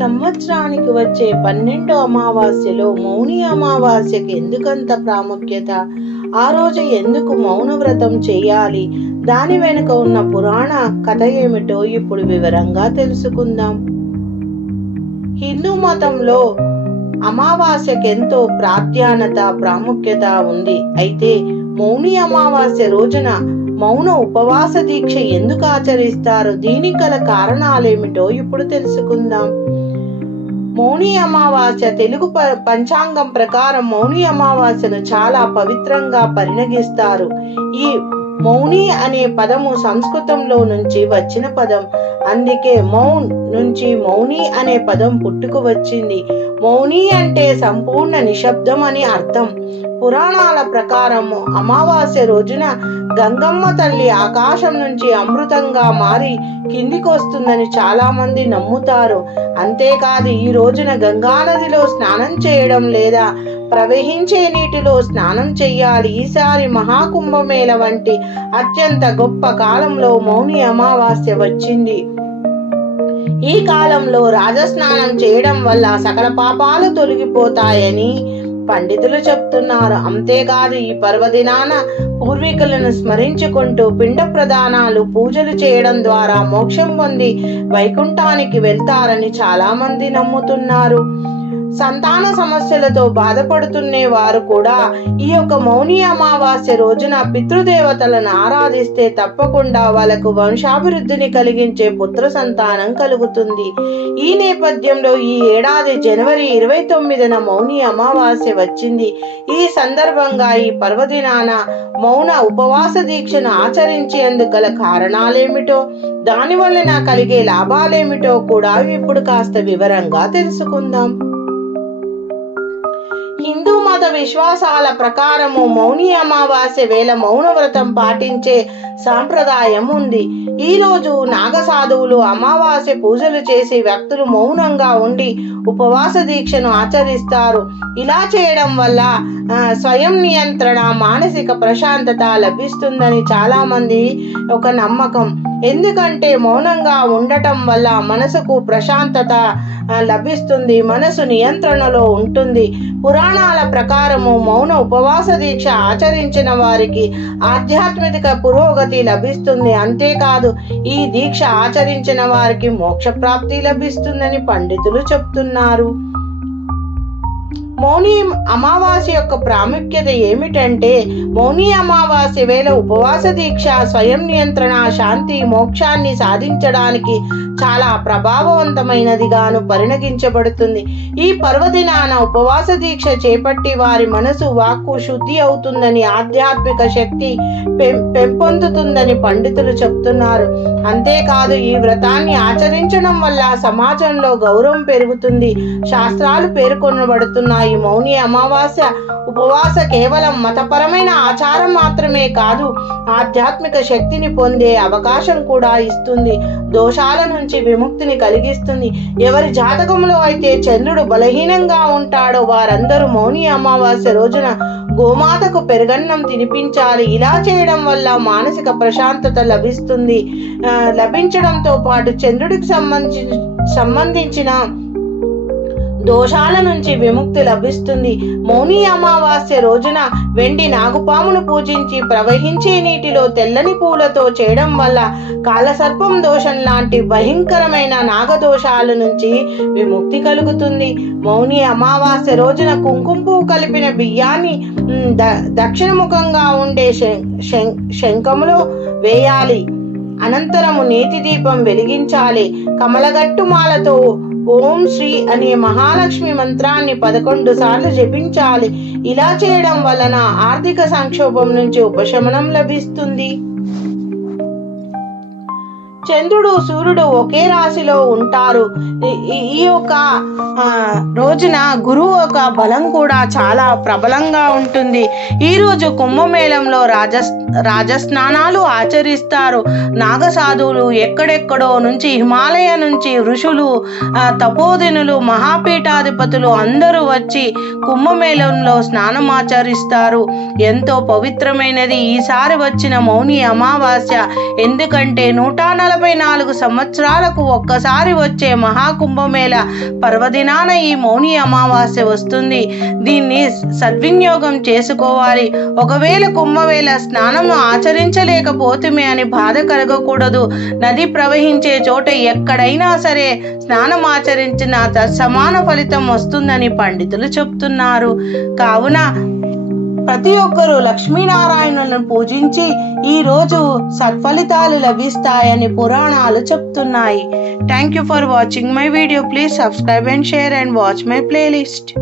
సంవత్సరానికి వచ్చే పన్నెండు అమావాస్యలో మౌని అమావాస్యకి ఎందుకంత ప్రాముఖ్యత? ఆ రోజు ఎందుకు మౌన వ్రతం చేయాలి? దాని వెనుక ఉన్న పురాణ కథ ఏమిటో ఇప్పుడు వివరంగా తెలుసుకుందాం. హిందూ మతంలో అమావాస్యకెంతో ప్రాధాన్యత ప్రాముఖ్యత ఉంది. అయితే మౌని అమావాస్య రోజున మౌన ఉపవాస దీక్ష ఎందుకు ఆచరిస్తారు? దీనికి గల కారణాలేమిటో ఇప్పుడు తెలుసుకుందాం. మౌని అమావాస్య తెలుగు ప- పంచాంగం ప్రకారం మౌని అమావాస్యను చాలా పవిత్రంగా పరిగణిస్తారు ఈ మౌని అనే పదము సంస్కృతంలో నుంచి వచ్చిన పదం. అందుకే మౌన్ నుంచి మౌని అనే పదం పుట్టుకు వచ్చింది. మౌని అంటే సంపూర్ణ నిశ్శబ్దం అని అర్థం. పురాణాల ప్రకారము అమావాస్య రోజున గంగమ్మ తల్లి ఆకాశం నుంచి అమృతంగా మారి కిందికి వస్తుందని చాలా మంది నమ్ముతారు. అంతేకాదు ఈ రోజున గంగానదిలో స్నానం చేయడం లేదా ప్రవహించే నీటిలో స్నానం చేయాలి ఈసారి మహాకుంభమేళ వంటి అత్యంత గొప్ప కాలంలో మౌని అమావాస్య వచ్చింది. ఈ కాలంలో రాజస్నానం చేయడం వల్ల సకల పాపాలు తొలగిపోతాయని పండితులు చెప్తున్నారు. అంతేకాదు ఈ పర్వదినాన పూర్వీకులను స్మరించుకుంటూ పిండ ప్రదానాలు పూజలు చేయడం ద్వారా మోక్షం పొంది వైకుంఠానికి వెళ్తారని చాలా మంది నమ్ముతున్నారు. సంతాన సమస్యలతో బాధపడుతున్నే వారు కూడా ఈ యొక్క మౌని అమావాస్య రోజున పితృదేవతలను ఆరాధిస్తే తప్పకుండా వాళ్ళకు వంశాభివృద్ధిని కలిగించే పుత్ర సంతానం కలుగుతుంది. ఈ నేపథ్యంలో ఈ ఏడాది జనవరి ఇరవై తొమ్మిదిన మౌని అమావాస్య వచ్చింది. ఈ సందర్భంగా ఈ పర్వదినాన మౌన ఉపవాస దీక్షను ఆచరించేందుకు గల కారణాలేమిటో దానివల్ల వలన కలిగే లాభాలేమిటో కూడా ఇప్పుడు కాస్త వివరంగా తెలుసుకుందాం. విశ్వాసాల ప్రకారము మౌని అమావాస్య వేళ మౌనవ్రతం పాటించే సాంప్రదాయం ఉంది. ఈరోజు నాగసాధువులు అమావాస్య పూజలు చేసి వ్యక్తులు మౌనంగా ఉండి ఉపవాస దీక్షను ఆచరిస్తారు. ఇలా చేయడం వల్ల స్వయం నియంత్రణ మానసిక ప్రశాంతత లభిస్తుందని చాలామంది ఒక నమ్మకం. ఎందుకంటే మౌనంగా ఉండటం వల్ల మనసుకు ప్రశాంతత లభిస్తుంది. మనసు నియంత్రణలో ఉంటుంది. పురాణాల ప్రకారము మౌన ఉపవాస దీక్ష ఆచరించిన వారికి ఆధ్యాత్మిక పురోగతి లభిస్తుంది. అంతేకాదు ఈ దీక్ష ఆచరించిన వారికి మోక్ష ప్రాప్తి లభిస్తుందని పండితులు చెప్తున్నారు. మౌని అమావాస్య యొక్క ప్రాముఖ్యత ఏమిటంటే మౌని అమావాస్య వేళ ఉపవాస దీక్ష స్వయం నియంత్రణ శాంతి మోక్షాన్ని సాధించడానికి చాలా ప్రభావవంతమైనదిగాను పరిణగించబడుతుంది. ఈ పర్వదినాన ఉపవాస దీక్ష చేపట్టి వారి మనసు వాక్కు శుద్ధి అవుతుందని ఆధ్యాత్మిక శక్తి పెం- పెంపొందుతుందని పండితులు చెప్తున్నారు. అంతేకాదు ఈ వ్రతాన్ని ఆచరించడం వల్ల సమాజంలో గౌరవం పెరుగుతుంది. శాస్త్రాలు పేర్కొనబడుతున్నాయి. ఈ మౌని అమావాస్య ఉపవాస కేవలం మతపరమైన ఆచారం మాత్రమే కాదు ఆధ్యాత్మిక శక్తిని పొందే అవకాశం కూడా ఇస్తుంది. దోషాల నుంచి విముక్తిని కలిగిస్తుంది. ఎవరి జాతకంలో అయితే చంద్రుడు బలహీనంగా ఉంటాడో వారందరూ మౌని అమావాస్య రోజున గోమాతకు పెరుగన్నం తినిపించాలి. ఇలా చేయడం వల్ల మానసిక ప్రశాంతత లభిస్తుంది. లభించడంతో పాటు చంద్రుడికి సంబంధించి సంబంధించిన దోషాల నుంచి విముక్తి లభిస్తుంది. మౌని అమావాస్య రోజున వెండి నాగుపామును పూజించి ప్రవహించే నీటిలో తెల్లని పూలతో చేయడం వల్ల కాలసర్పం దోషం లాంటి భయంకరమైన నాగదోషాల నుంచి విముక్తి కలుగుతుంది. మౌని అమావాస్య రోజున కుంకుమ పువ్వు కలిపిన బియ్యాన్ని ద- దక్షిణముఖంగా ఉండే శం- శం- శంఖములో వేయాలి. అనంతరము నేతి దీపం వెలిగించాలి. కమలగట్టు మాలతో ఓం శ్రీ అనే మహాలక్ష్మి మంత్రాన్ని పదకొండు సార్లు జపించాలి. ఇలా చేయడం వలన ఆర్థిక సంక్షోభం నుంచి ఉపశమనం లభిస్తుంది. చంద్రుడు సూర్యుడు ఒకే రాశిలో ఉంటారు. ఈ- యొక్క రోజున గురువు యొక్క బలం కూడా చాలా ప్రబలంగా ఉంటుంది. ఈరోజు కుంభమేళంలో రాజ రాజస్నానాలు ఆచరిస్తారు. నాగసాధువులు ఎక్కడెక్కడో నుంచి హిమాలయ నుంచి ఋషులు తపోదినులు మహాపీఠాధిపతులు అందరూ వచ్చి కుంభమేళంలో స్నానం ఆచరిస్తారు. ఎంతో పవిత్రమైనది. ఈసారి వచ్చిన మౌని అమావాస్య. ఎందుకంటే నూట నలభై నలభై నాలుగు సంవత్సరాలకు ఒక్కసారి వచ్చే మహాకుంభమేళ పర్వదినాన ఈ మౌని అమావాస్య వస్తుంది. దీన్ని సద్వినియోగం చేసుకోవాలి. ఒకవేళ కుంభవేళ స్నానం ఆచరించలేకపోతుమే అని బాధ కలగకూడదు. నది ప్రవహించే చోట ఎక్కడైనా సరే స్నానం ఆచరించిన సమాన ఫలితం వస్తుందని పండితులు చెప్తున్నారు. కావున ప్రతి ఒక్కరూ లక్ష్మీనారాయణులను పూజించి ఈ రోజు సత్ఫలితాలు లభిస్తాయని పురాణాలు చెప్తున్నాయి. Thank you for watching my video please subscribe and share and watch my playlist